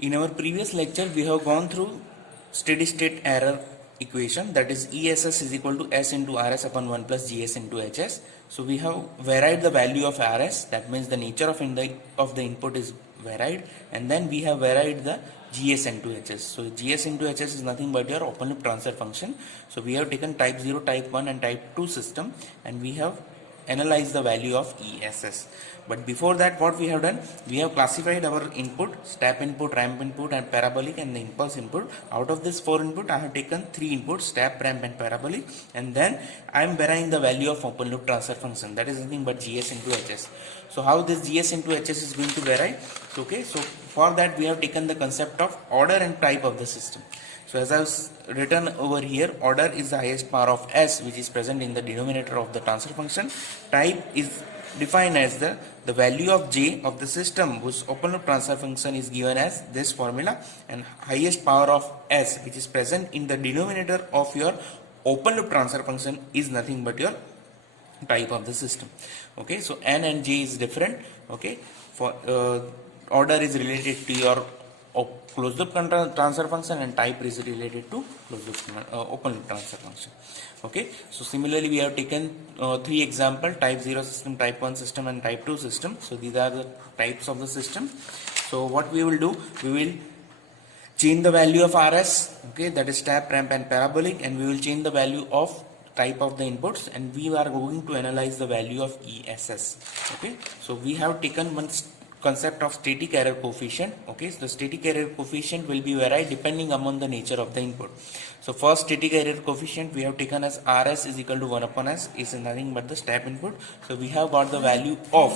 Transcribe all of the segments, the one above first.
In our previous lecture, we have gone through steady state error equation, that is ESS is equal to S into RS upon 1 plus GS into HS. So we have varied the value of RS, that means the nature of the input is varied, and then we have varied the GS into HS. So GS into HS is nothing but your open loop transfer function. So we have taken type 0, type 1 and type 2 system, and we have analyze the value of ESS. But before that, what we have done, we have classified our input, step input, ramp input and parabolic and the impulse input. Out of this 4 input, I have taken 3 inputs, step, ramp and parabolic, and then I am varying the value of open loop transfer function, that is nothing but GS into HS. So how this GS into HS is going to vary? Okay, so for that we have taken the concept of order and type of the system. So as I have written over here, order is the highest power of S which is present in the denominator of the transfer function. Type is defined as the value of J of the system whose open loop transfer function is given as this formula, and highest power of S which is present in the denominator of your open loop transfer function is nothing but your type of the system. Okay, so N and J is different. Okay, for order is related to your closed loop transfer function and type is related to closed loop open loop transfer function. Okay, so similarly we have taken 3 example: type 0 system, type 1 system and type 2 system. So these are the types of the system. So what we will do, we will change the value of RS, okay, that is step, ramp and parabolic, and we will change the value of type of the inputs, and we are going to analyze the value of ESS. Okay, so we have taken one concept of static error coefficient. Okay, so the static error coefficient will be varied depending upon the nature of the input. So first static error coefficient we have taken as RS is equal to 1 upon S, is nothing but the step input. So we have got the value of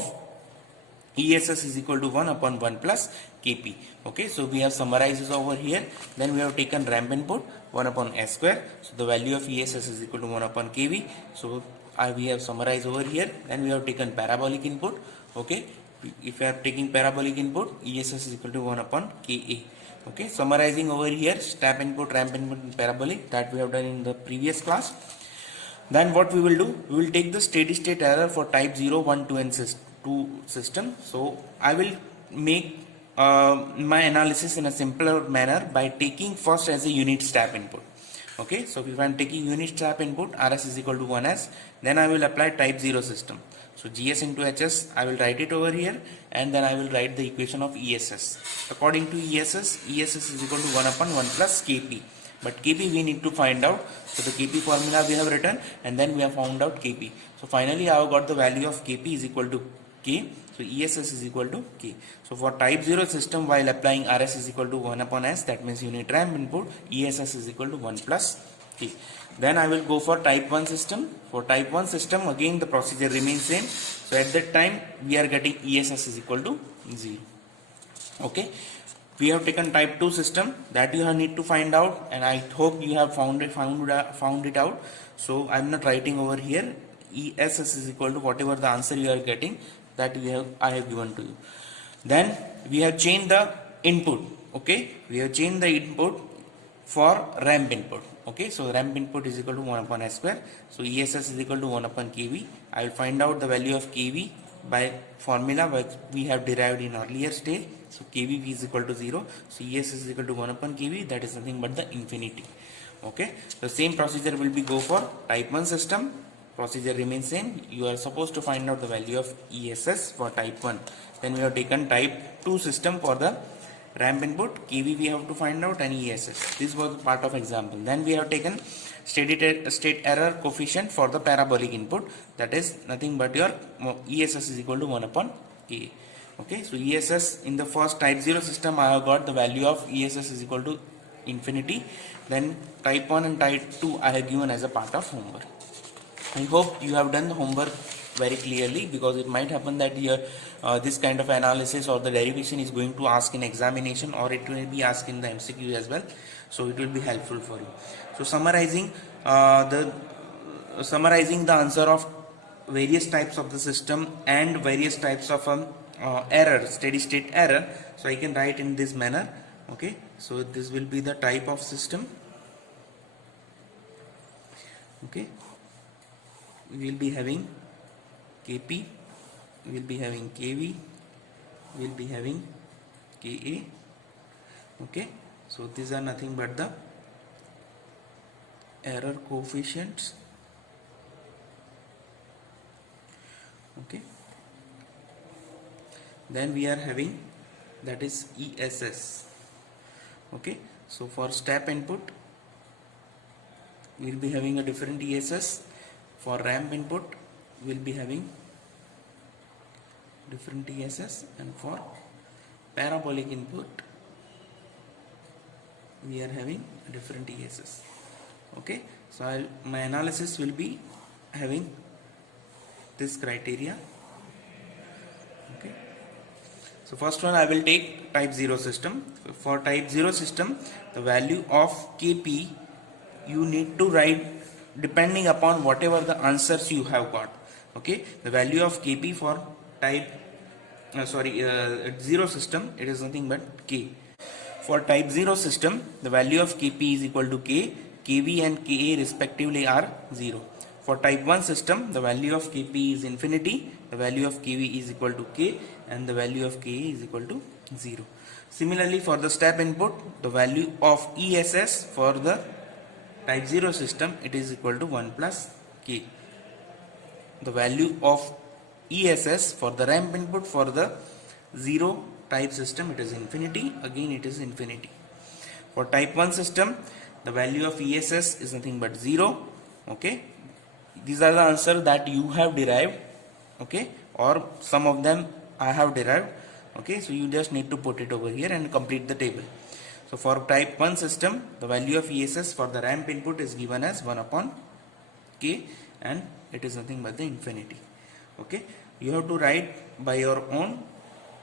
ESS is equal to 1 upon 1 plus Kp. Okay, so we have summarized over here. Then we have taken ramp input 1 upon S square. So the value of ESS is equal to 1 upon Kv. So we have summarized over here. Then we have taken parabolic input. Okay, if you are taking parabolic input, ESS is equal to 1 upon Ka. Okay, summarizing over here, step input, ramp input and parabolic, that we have done in the previous class. Then what we will do, we will take the steady state error for type 0, 1, 2 and 2 system. So I will make my analysis in a simpler manner by taking first as a unit step input. Okay, so if I am taking unit step input, RS is equal to 1S, then I will apply type 0 system. So GS into HS, I will write it over here, and then I will write the equation of ESS. According to ESS, ESS is equal to 1 upon 1 plus Kp. But Kp we need to find out. So the Kp formula we have written, and then we have found out Kp. So finally I have got the value of Kp is equal to K. So ESS is equal to K. So for type 0 system, while applying RS is equal to 1 upon S, that means unit ramp input, ESS is equal to 1 plus K. Then I will go for type 1 system. For type 1 system, again the procedure remains same. So at that time we are getting ESS is equal to 0. Okay, we have taken type 2 system, that you need to find out, and I hope you have found it out. So I am not writing over here. ESS is equal to whatever the answer you are getting, that I have given to you. Then we have changed the input. Okay, we have changed the input for ramp input. Okay, so ramp input is equal to 1 upon S square. So ESS is equal to 1 upon Kv. I will find out the value of Kv by formula which we have derived in earlier stage. So Kv is equal to 0. So ESS is equal to 1 upon Kv, that is nothing but the infinity. Okay, the same procedure will be go for type 1 system. Procedure remains same. You are supposed to find out the value of ESS for type 1. Then we have taken type 2 system for the ramp input, Kv we have to find out, and ESS. This was part of example. Then we have taken steady state error coefficient for the parabolic input, that is nothing but your ESS is equal to 1 upon K. Okay, so ESS in the first type 0 system I have got the value of ESS is equal to infinity. Then type 1 and type 2 I have given as a part of homework. I hope you have done the homework very clearly, because it might happen that this kind of analysis or the derivation is going to ask in examination, or it will be asked in the MCQ as well. So it will be helpful for you. So summarizing the answer of various types of the system and various types of error, steady state error. So I can write in this manner. Okay, so this will be the type of system. Okay, we will be having Kp, we will be having Kv, we will be having Ka, Okay, so these are nothing but the error coefficients. Okay, then we are having that is ESS. Okay, so for step input we will be having a different ESS. For ramp input we will be having different ESS, and for parabolic input we are having a different ESS. Okay, so my analysis will be having this criteria. Okay, so first one I will take type 0 system. For type 0 system, the value of Kp you need to write depending upon whatever the answers you have got. Okay, the value of Kp for type 0 system, it is nothing but K. For type 0 system, the value of Kp is equal to K, Kv and Ka respectively are 0. For type 1 system, the value of Kp is infinity, the value of Kv is equal to K, and the value of Ka is equal to 0. Similarly, for the step input, the value of ESS for the type 0 system, it is equal to 1 plus K. The value of ESS for the ramp input for the 0 type system, it is infinity, again it is infinity. For type 1 system, the value of ESS is nothing but 0. Okay, these are the answers that you have derived, okay, or some of them I have derived. Okay, so you just need to put it over here and complete the table. So for type 1 system, the value of ESS for the ramp input is given as 1 upon K, and it is nothing but the infinity. Okay, you have to write by your own,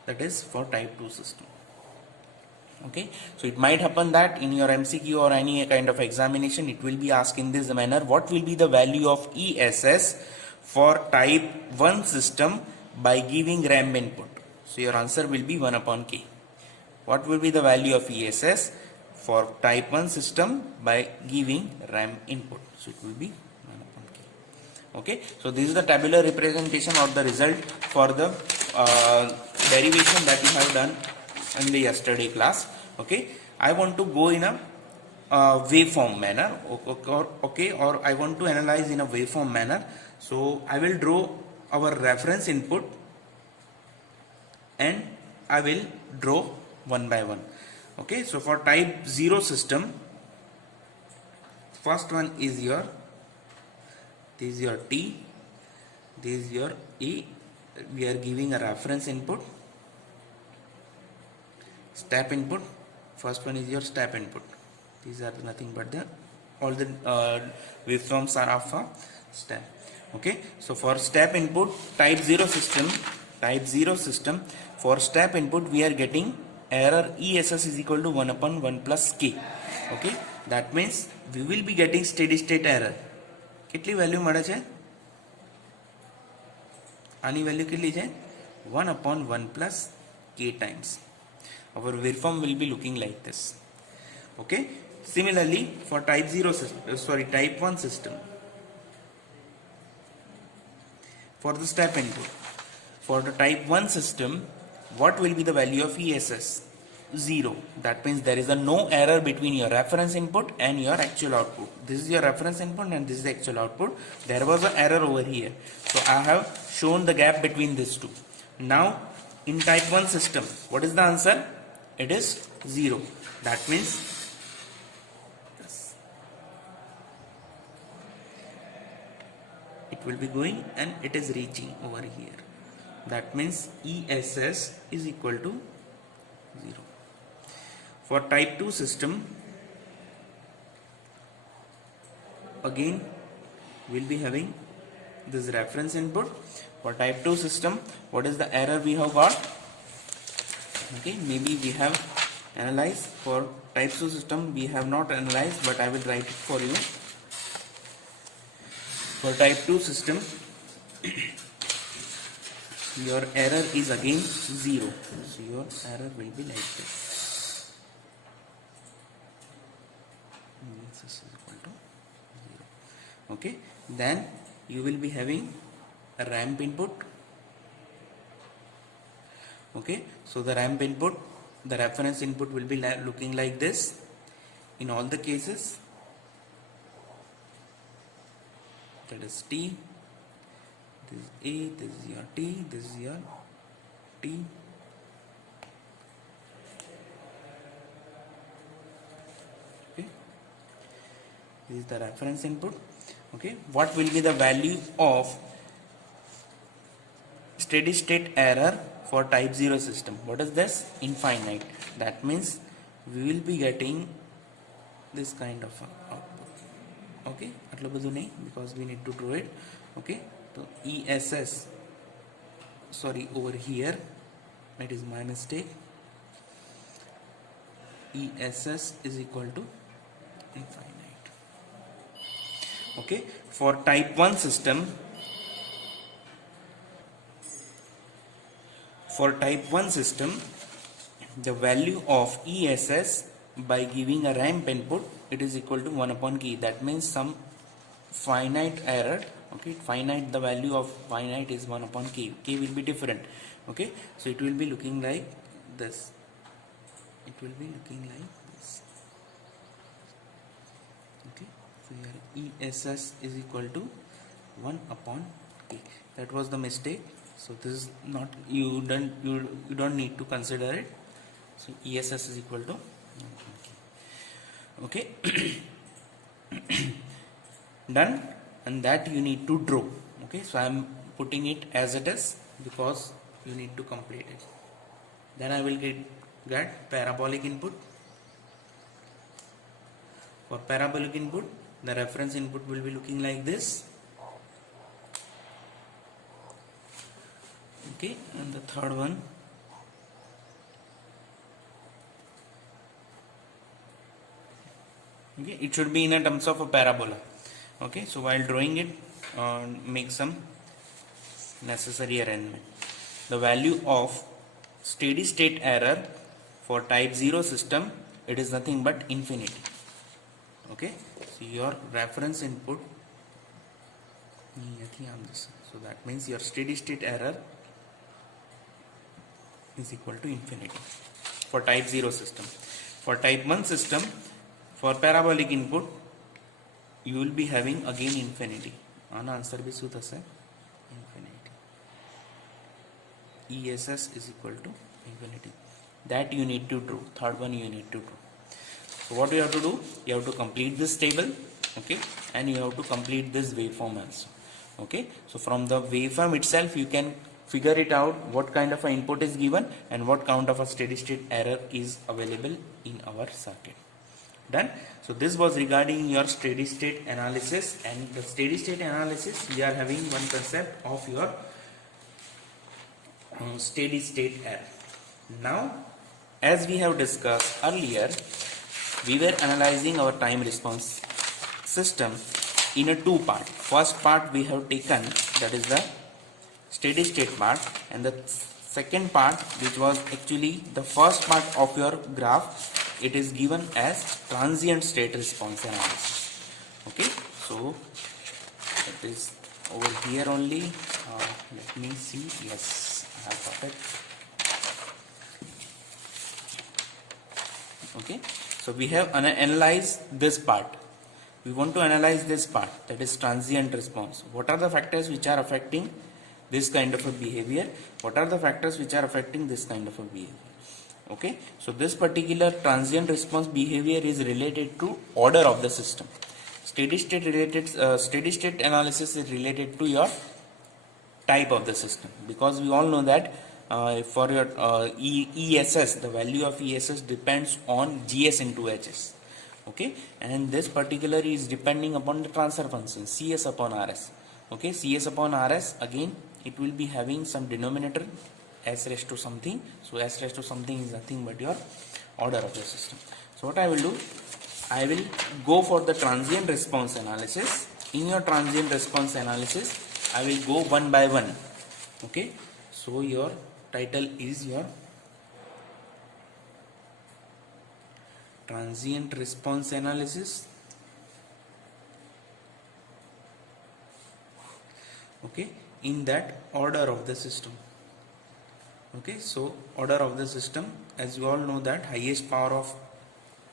that is for type 2 system. Okay, so it might happen that in your MCQ or any kind of examination it will be asked in this manner: what will be the value of ESS for type 1 system by giving ramp input? So your answer will be 1 upon K. What will be the value of ESS for type 1 system by giving ramp input? So it will be 1 upon K. Okay, so this is the tabular representation of the result for the derivation that you have done in the yesterday class. Okay, I want to go in a waveform manner, okay, or I want to analyze in a waveform manner. So I will draw our reference input and I will draw one by one. Okay, so for type 0 system, first one is your, this is your T, this is your E. We are giving a reference input, step input. First one is your step input. These are nothing but the all the waveforms are of a step. Okay, so for step input, type 0 system, for step input we are getting error ESS is equal to 1 upon 1 plus K. Okay, that means we will be getting steady state error. કેટલી value મળે છે? આની value કેટલી છે? 1 upon 1 plus K times. Our waveform will be looking like this. Okay, similarly for type 0 system, type 1 system, for the step input, for the type 1 system, what will be the value of ESS? 0. That means there is a no error between your reference input and your actual output. This is your reference input and this is the actual output. There was an error over here, so I have shown the gap between these two. Now in type 1 system, what is the answer? It is 0. That means it will be going and it is reaching over here. That means ESS is equal to 0. For type 2 system, again we'll be having this reference input. For type 2 system, what is the error we have got? Okay, maybe we have analyzed. For type 2 system we have not analyzed, but I will write it for you. For type 2 system, your error is again 0. So your error will be like this. This is equal to 0. Okay, then you will be having a ramp input. Okay, so the ramp input the reference input will be looking like this in all the cases. That is T, this is A, this is your T, this is your T. Okay, this is the reference input. Okay, what will be the value of steady state error for type 0 system? What is this? Infinite. That means we will be getting this kind of output. Okay, atla badhu nahi, because we need to draw it. Okay, so ESS, sorry, over here it is my mistake. ESS is equal to infinite. Okay, for type 1 system, the value of ESS by giving a ramp input, it is equal to 1 upon k. That means some finite error. Okay, finite, the value of finite is 1 upon k. K will be different. Okay, so it will be looking like this. It will be looking like this. Okay, so here ESS is equal to 1 upon k. That was the mistake. So this is not, you don't need to consider it. So ESS is equal to 1 upon k. Okay. Done, and that you need to draw. Okay, so I am putting it as it is because you need to complete it. Then I will get parabolic input. For parabolic input, the reference input will be looking like this. Okay, and the third one, okay, it should be in a terms of a parabola. Okay, so while drawing it, make some necessary arrangement. The value of steady state error for type 0 system, it is nothing but infinity. Okay, so your reference input, so that means your steady state error is equal to infinity for type 0 system. For type 1 system, for parabolic input, you will be having again infinity. Answer bhi sut ase infinity. ESS is equal to infinity. That you need to do. Third one you need to do. So what you have to do? You have to complete this table. Okay, and you have to complete this waveform also. Okay, so from the waveform itself you can figure it out what kind of an input is given and what count of a steady state error is available in our circuit. Done. So this was regarding your steady state analysis, and the steady state analysis we are having one concept of your steady state error. Now, as we have discussed earlier, we were analyzing our time response system in a two part. First part we have taken, that is the steady state part, and the second part, which was actually the first part of your graph, it is given as transient state response analysis. Okay, so it is over here only. Let me see. Yes, I have got it. Okay, so we have analyzed this part. We want to analyze this part, that is transient response. What are the factors which are affecting this kind of a behavior? What are the factors which are affecting this kind of a behavior? Okay, so this particular transient response behavior is related to order of the system. Steady state analysis is related to your type of the system, because we all know that for your ESS, the value of ESS depends on GS into HS. Okay, and this particular is depending upon the transfer function CS upon RS. Okay, CS upon RS, again it will be having some denominator S raised to something. So S raised to something is nothing but your order of the system. So what I will do, I will go for the transient response analysis. In your transient response analysis, I will go one by one. Okay, so your title is your transient response analysis. Okay, in that order of the system. Okay, so order of the system, as you all know that highest power of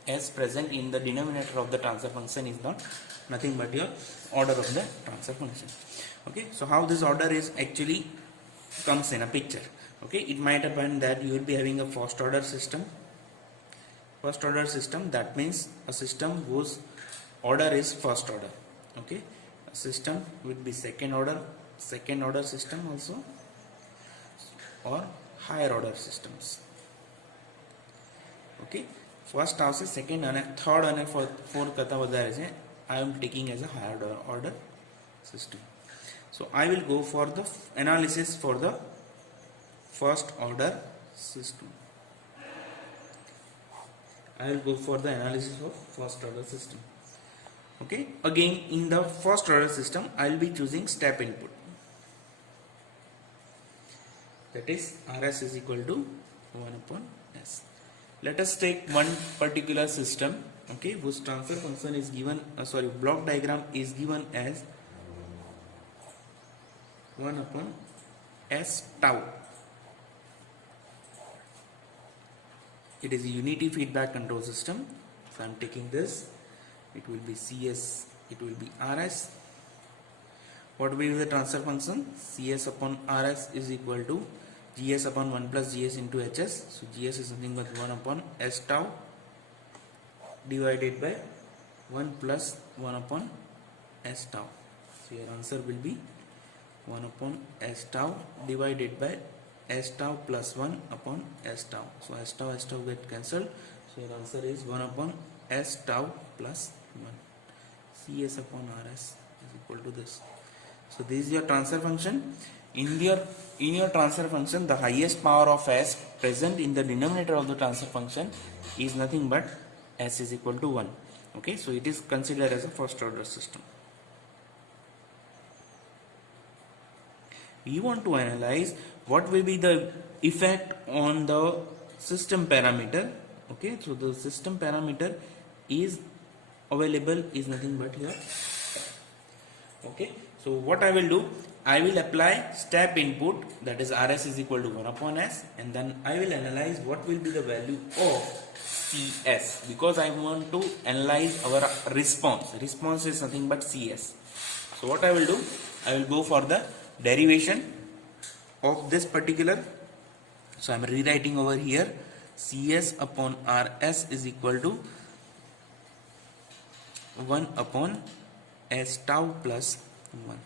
s present in the denominator of the transfer function is not nothing but your order of the transfer function. Okay, so how this order is actually comes in a picture. Okay, it might happen that you will be having a first order system. First order system, that means a system whose order is first order. Okay, a system will be second order system also, or higher order systems. Okay, first આવશે, second અને third અને fourth કરતા વધારે છે. I am taking as a higher order system. So I will go for the analysis for the first order system. I will go for the analysis of first order system. Okay, again in the first order system I will be choosing step input, that is Rs is equal to 1 upon S. Let us take one particular system, okay, whose transfer function is given, block diagram is given as 1 upon S tau. It is a unity feedback control system. So I am taking this, it will be Cs, it will be Rs. What will be the transfer function? Cs upon Rs is equal to Gs upon 1 plus Gs into Hs. So Gs is nothing but 1 upon S tau divided by 1 plus 1 upon S tau. So your answer will be 1 upon S tau divided by S tau plus 1 upon S tau. So S tau get cancelled. So your answer is 1 upon S tau plus 1. Cs upon Rs is equal to this. So this is your transfer function. In your transfer function, the highest power of S present in the denominator of the transfer function is nothing but S is equal to 1. Okay, so it is considered as a first order system. We want to analyze what will be the effect on the system parameter. Okay, so the system parameter is available is nothing but here. Okay, so what I will do, I will apply step input, that is Rs is equal to 1 upon S, and then I will analyze what will be the value of Cs, because I want to analyze our response. Response is nothing but Cs. So what I will do, I will go for the derivation of this particular. So I am rewriting over here, Cs upon Rs is equal to 1 upon S tau plus 1.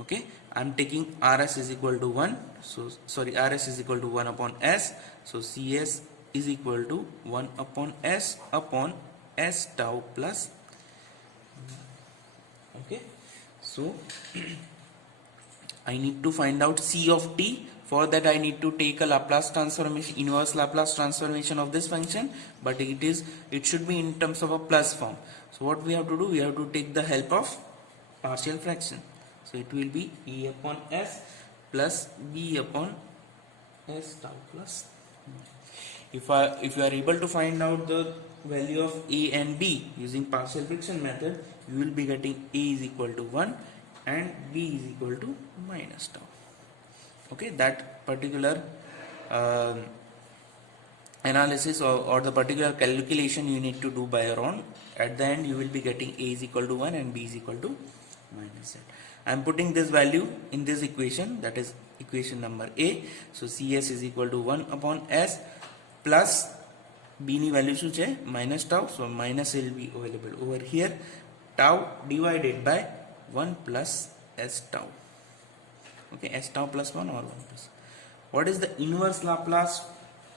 Okay, I am taking Rs is equal to 1. So Rs is equal to 1 upon S. So Cs is equal to 1 upon S tau plus 1. Okay, so I need to find out C of t. For that I need to take a Laplace transformation, inverse Laplace transformation of this function, but it should be in terms of a plus form. So what we have to do, we have to take the help of partial fraction. So it will be E upon S plus B upon S tau plus 1. If you are able to find out the value of A and B using partial fraction method, you will be getting A is equal to 1 and B is equal to minus tau. Okay, that particular analysis or the particular calculation you need to do by your own. At the end you will be getting A is equal to 1 and B is equal to minus Z. I am putting this value in this equation, that is equation number A. So Cs is equal to 1 upon S plus B ni value શું છે? minus tau. So minus will be available over here. Tau divided by 1 plus S tau. Okay, S tau plus 1 or 1 plus. What is the inverse Laplace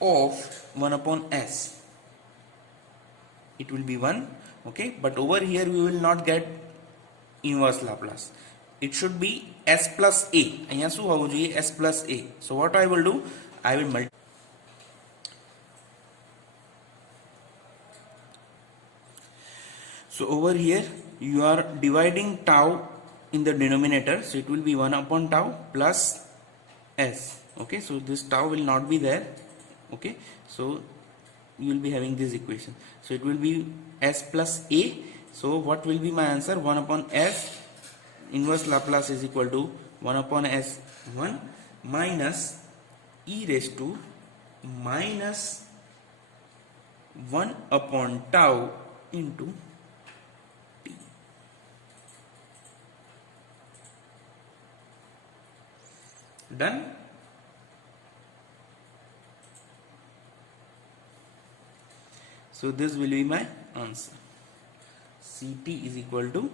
of 1 upon S? It will be 1. Okay, but over here we will not get inverse Laplace. It should be S plus A. અહીંયા શું હોવું જોઈએ? S plus A. So what I will do, I will multiply. So over here you are dividing tau in the denominator, so it will be 1 upon tau plus S. Okay, so this tau will not be there. Okay, so you will be having this equation. So it will be S plus A. So what will be my answer? 1 upon S inverse Laplace is equal to 1 upon S 1 minus e raised to minus 1 upon tau into t. Done? So this will be my answer. Ct is equal to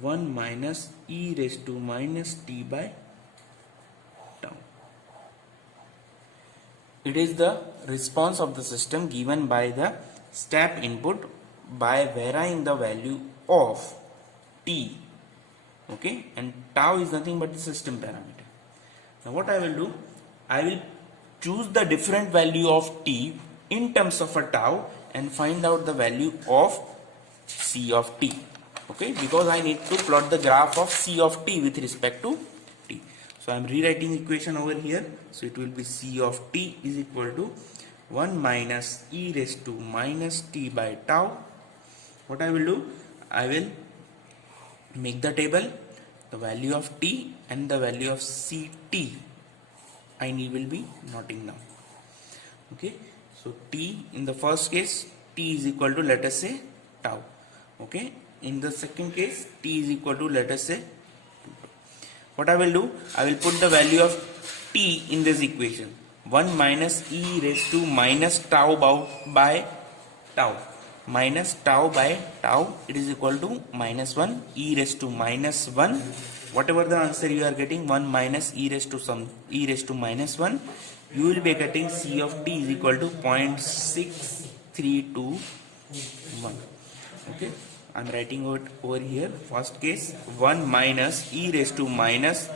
1 minus e raised to minus t by tau. It is the response of the system given by the step input by varying the value of t. Okay, and tau is nothing but the system parameter. Now what I will do, I will choose the different value of t in terms of a tau and find out the value of c of t. Okay, because I need to plot the graph of c of t with respect to t. So I am rewriting equation over here. So it will be c of t is equal to 1 minus e raised to minus t by tau. What I will do, I will make the table, the value of t and the value of ct I will be noting down. Okay, so t in the first case, t is equal to, let us say, tau. Okay, in the second case, t is equal to, let us say, what I will do, I will put the value of t in this equation, 1 minus e raised to minus tau by tau, minus tau by tau, it is equal to minus 1, e raised to minus 1, whatever the answer you are getting, 1 minus e raised to minus 1, you will be getting c of t is equal to 0.6321. Okay, I am writing it over here. First case, 1 minus e raised to minus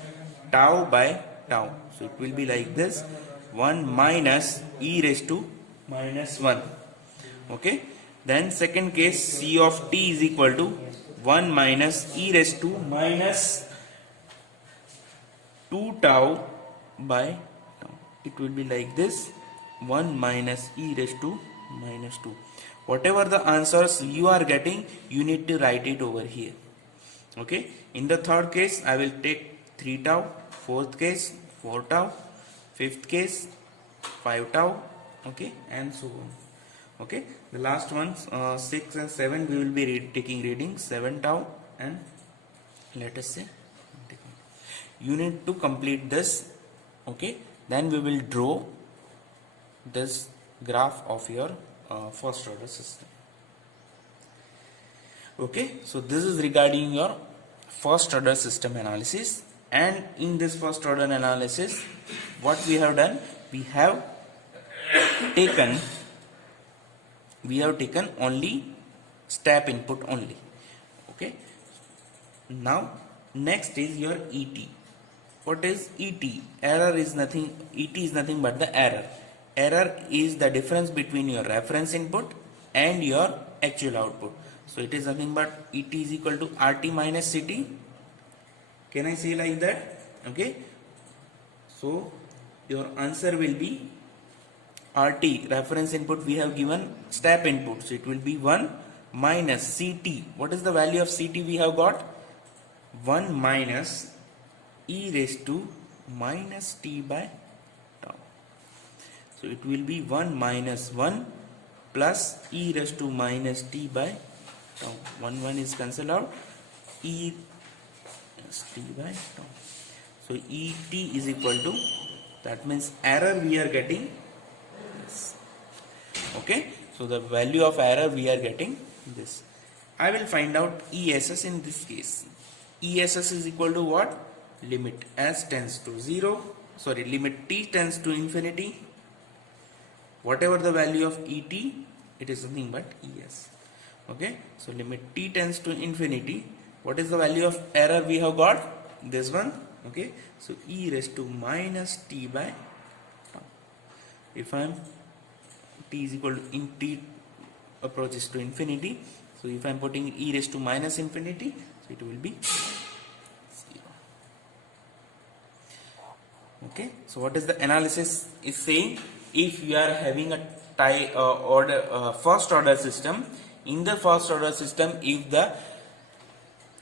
tau by tau, so it will be like this, 1 minus e raised to minus 1. Okay, then second case, c of t is equal to 1 minus e raised to minus 2 tau by tau. It will be like this, 1 minus e raised to minus 2. Whatever the answers you are getting, you need to write it over here. Okay, in the third case, I will take 3 tau, fourth case 4 tau, fifth case 5 tau, okay, and so on. Okay, the last ones, 6 and 7, we will be taking readings 7 tau, and let us say you need to complete this. Okay, then we will draw this graph of your first order system. Okay, so this is regarding your first order system analysis, and in this first order analysis, what we have done, we have taken only step input only. Okay, now next is your ET. What is ET? Error is nothing, ET is nothing but the error. Error is the difference between your reference input and your actual output. So it is nothing but ET is equal to RT minus CT. Can I say like that? Okay, so your answer will be RT, reference input we have given step input, so it will be 1 minus CT. What is the value of CT we have got? 1 minus e raised to minus t by tau. So it will be 1 minus 1 plus e raised to minus t by tau. 1 is cancelled out, e minus t by tau. So ET is equal to, that means error we are getting this. Okay, so the value of error we are getting this. I will find out ESS in this case. ESS is equal to what? Limit s tends to 0, sorry, limit t tends to infinity, whatever the value of ET, it is nothing but ES. Okay, so limit t tends to infinity, what is the value of error we have got? This one. Okay, so e raised to minus t by tau. If I am t is equal to, in t approaches to infinity, so if I am putting e raised to minus infinity, so it will be 0. Okay, so what is the analysis is saying? If you are having a first order system, in the first order system, if the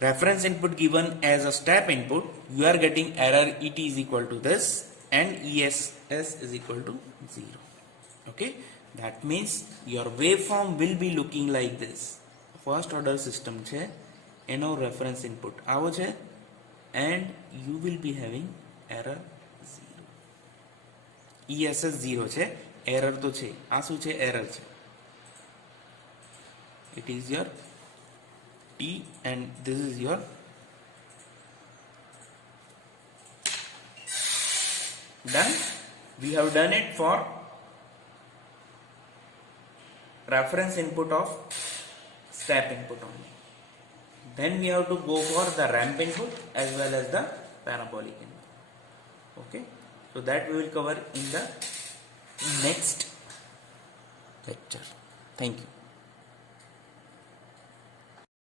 reference input given as a step input, you are getting error ET is equal to this, and ESS is equal to 0. Okay, that means your waveform will be looking like this. First order system છે એનો reference input આવો છે and you will be having error 0. ESS 0 છે, error તો છે. આ શું છે? error છે. It is your T and this is your done. We have done it for reference input of step input only. Then we have to go for the ramp input as well as the parabolic input. Okay, so that we will cover in the next lecture. Thank you.